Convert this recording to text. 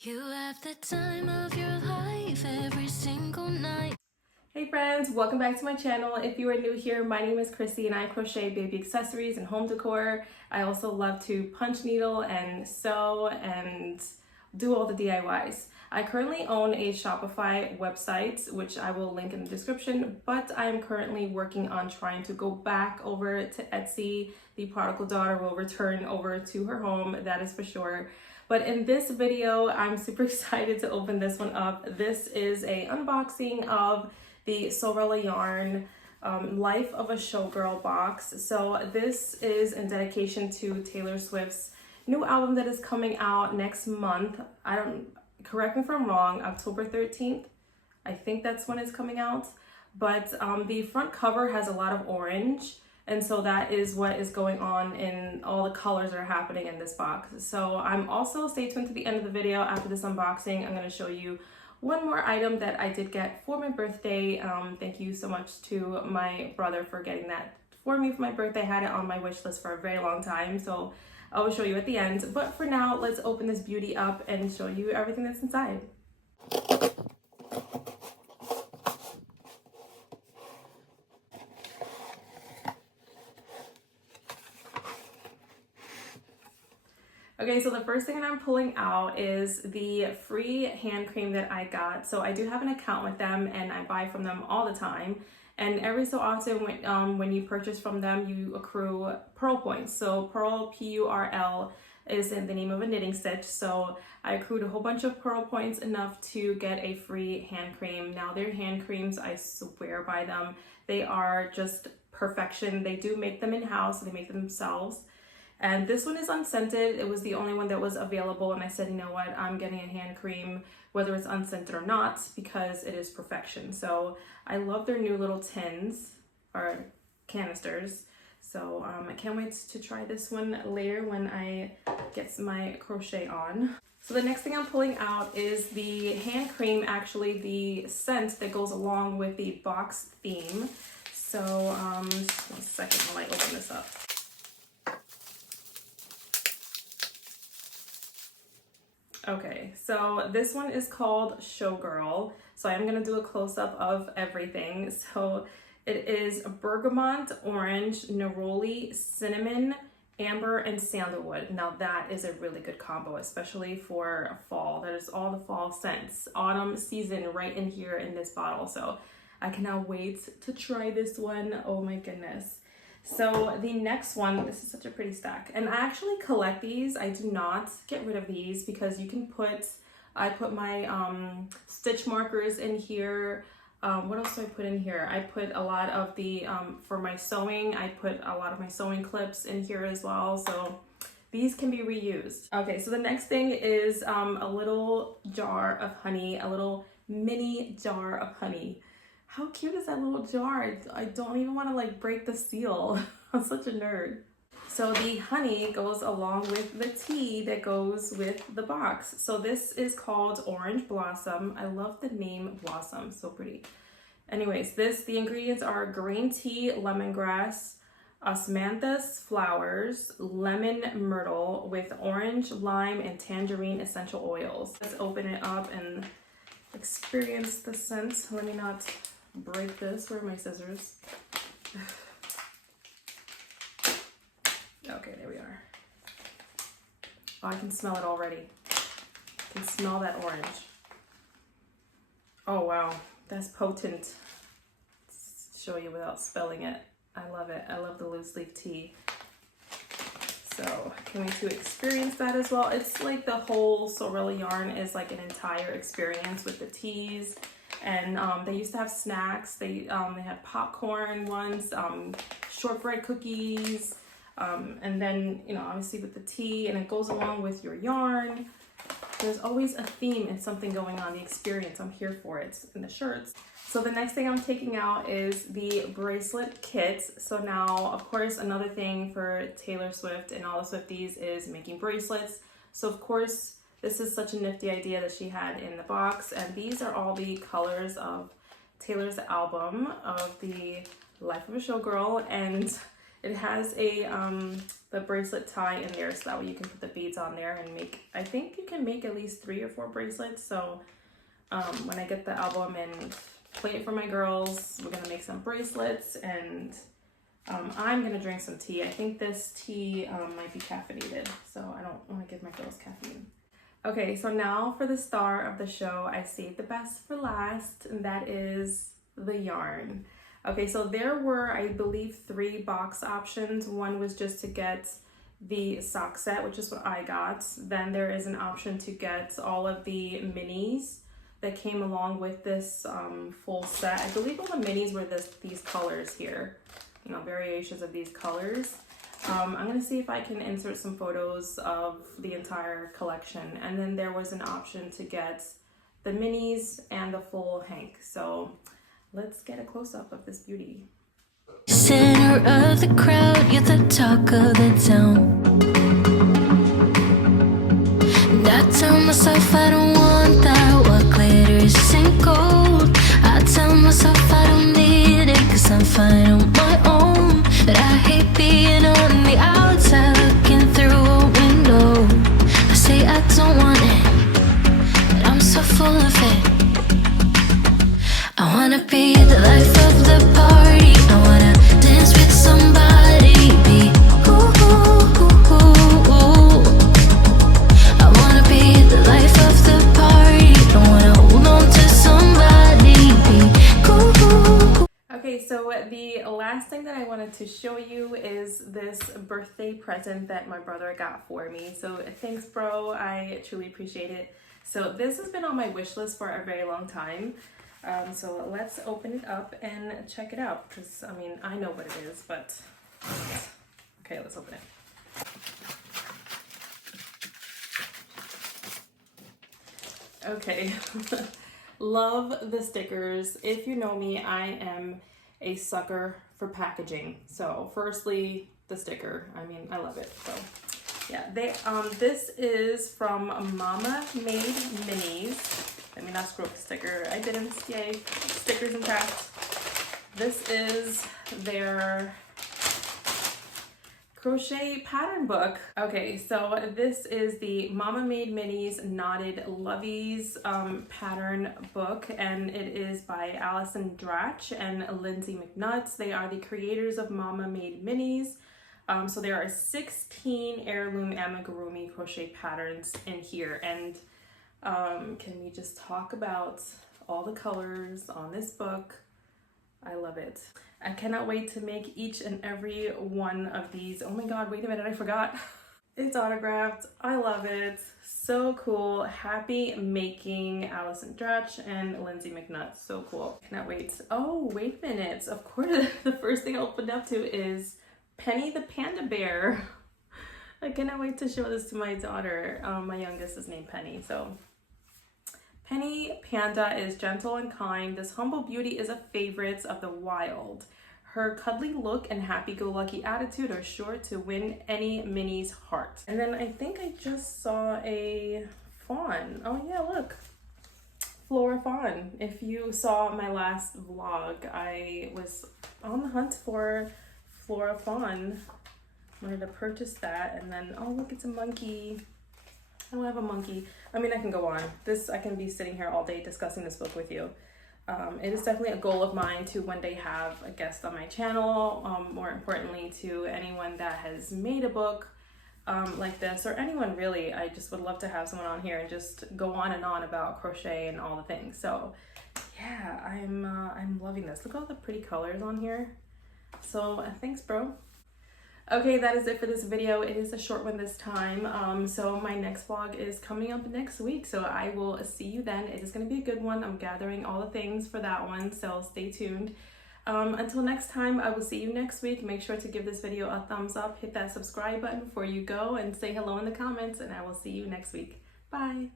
You have the time of your life every single night. Hey friends, welcome back to my channel. If you are new here, my name is Chrissy and I crochet baby accessories and home decor. I also love to punch needle and sew and do all the DIYs. I currently own a Shopify website, which I will link in the description, but I am currently working on trying to go back over to Etsy. The prodigal daughter will return over to her home, that is for sure. But in this video, I'm super excited to open this one up. This is a unboxing of the Sewrella yarn Life of a Showgirl box. So this is in dedication to Taylor Swift's new album that is coming out next month. Correct me if I'm wrong, October 13th. I think that's when it's coming out. But the front cover has a lot of orange. And so that is what is going on in all the colors that are happening in this box. So I'm also, stay tuned to the end of the video. After this unboxing, I'm gonna show you one more item that I did get for my birthday. Thank you so much to my brother for getting that for me for my birthday. I had it on my wish list for a very long time, so I will show you at the end. But for now, let's open this beauty up and show you everything that's inside. Okay, so the first thing that I'm pulling out is the free hand cream that I got. So I do have an account with them and I buy from them all the time. And every so often when you purchase from them, you accrue Pearl points. So Pearl, P-U-R-L, is in the name of a knitting stitch. So I accrued a whole bunch of Pearl points, enough to get a free hand cream. Now their hand creams, I swear by them. They are just perfection. They do make them in-house, they make them themselves. And this one is unscented. It was the only one that was available, and I said, you know what, I'm getting a hand cream, whether it's unscented or not, because it is perfection. So I love their new little tins or canisters. So I can't wait to try this one later when I get my crochet on. So the next thing I'm pulling out is the hand cream, actually the scent that goes along with the box theme. So just 1 second while I open this up. Okay, so this one is called Showgirl. So I'm gonna do a close-up of everything. So it is bergamot, orange, neroli, cinnamon, amber, and sandalwood. Now that is a really good combo, especially for fall. That is all the fall scents. Autumn season right in here in this bottle. So I cannot wait to try this one. Oh my goodness. So the next one, this is such a pretty stack, and I actually collect these. I do not get rid of these because you can I put my stitch markers in here. What else do I put in here? I put a lot of the, for my sewing, I put a lot of my sewing clips in here as well. So these can be reused. Okay, so the next thing is a little jar of honey, a little mini jar of honey. How cute is that little jar? I don't even want to like break the seal. I'm such a nerd. So the honey goes along with the tea that goes with the box. So this is called Orange Blossom. I love the name Blossom, so pretty. Anyways, the ingredients are green tea, lemongrass, osmanthus flowers, lemon myrtle with orange, lime, and tangerine essential oils. Let's open it up and experience the scent. Let me not break this. Where are my scissors? Okay, there we are. Oh, I can smell it already. I can smell that orange. Oh wow, that's potent. Let's show you without spelling it. I love it. I love the loose leaf tea. So I can't wait to experience that as well. It's like the whole Sewrella yarn is like an entire experience with the teas. And they used to have snacks. They had popcorn once, shortbread cookies, and then, you know, obviously with the tea, and it goes along with your yarn. There's always a theme and something going on, the experience. I'm here for it. And the shirts. So the next thing I'm taking out is the bracelet kit. So now, of course, another thing for Taylor Swift and all the Swifties is making bracelets. So of course, this is such a nifty idea that she had in the box. And these are all the colors of Taylor's album of the Life of a Showgirl. And It has a the bracelet tie in there, so that way you can put the beads on there and make, I think you can make at least 3 or 4 bracelets. So when I get the album and play it for my girls, we're gonna make some bracelets, and I'm gonna drink some tea. I think this tea might be caffeinated, so I don't want to give my girls caffeine. Okay, so now for the star of the show, I saved the best for last, and that is the yarn. Okay, so there were, I believe, 3 box options. One was just to get the sock set, which is what I got. Then there is an option to get all of the minis that came along with this full set. I believe all the minis were these colors here, you know, variations of these colors. I'm gonna see if I can insert some photos of the entire collection. And then there was an option to get the minis and the full hank. So let's get a close-up of this beauty. Center of the crowd, you're the talk of the town. And I tell myself I don't want that, what glitters and gold. I tell myself I don't need it, cause I'm fine on my own. But I hate being on the outside looking through a window. I say I don't want it, but I'm so full of it. I wanna be the life of the party. I wanna dance with somebody. Be ooh, ooh, ooh, ooh, ooh. I wanna be the life of the party. I wanna hold on to somebody. Be ooh, ooh, ooh. Okay, so the last thing that I wanted to show you is this birthday present that my brother got for me. So thanks, bro. I truly appreciate it. So this has been on my wish list for a very long time. So let's open it up and check it out, because I mean, I know what it is, but okay, let's open it. Okay. Love the stickers. If you know me, I am a sucker for packaging. So firstly, the sticker, I mean, I love it. So yeah, this is from Mama Made Minis. I mean, not screw up the sticker. I didn't, yay, stickers intact. This is their crochet pattern book. Okay, so this is the Mama Made Minis Knotted Lovies pattern book, and it is by Allison Dratch and Lindsay McNutt. They are the creators of Mama Made Minis. So there are 16 heirloom amigurumi crochet patterns in here, and can we just talk about all the colors on this book? I love it. I cannot wait to make each and every one of these. Oh my god, wait a minute, I forgot. It's autographed. I love it. So cool. Happy making, Allison Dratch and Lindsay McNutt. So cool. Cannot wait. Oh, wait a minute. Of course, the first thing I opened up to is Penny the Panda Bear. I cannot wait to show this to my daughter. My youngest is named Penny, so. Penny Panda is gentle and kind. This humble beauty is a favorite of the wild. Her cuddly look and happy-go-lucky attitude are sure to win any Minnie's heart. And then I think I just saw a fawn. Oh yeah, look. Flora fawn. If you saw my last vlog, I was on the hunt for Flora fawn. Wanted to purchase that, and then, oh look, it's a monkey. I don't have a monkey. I mean, I can go on. I can be sitting here all day discussing this book with you. It is definitely a goal of mine to one day have a guest on my channel. More importantly, to anyone that has made a book like this, or anyone really. I just would love to have someone on here and just go on and on about crochet and all the things. So yeah, I'm loving this. Look at all the pretty colors on here. So thanks, bro. Okay, that is it for this video. It is a short one this time. So my next vlog is coming up next week, so I will see you then. It is going to be a good one. I'm gathering all the things for that one, so stay tuned. Until next time, I will see you next week. Make sure to give this video a thumbs up, hit that subscribe button before you go, and say hello in the comments, and I will see you next week. Bye!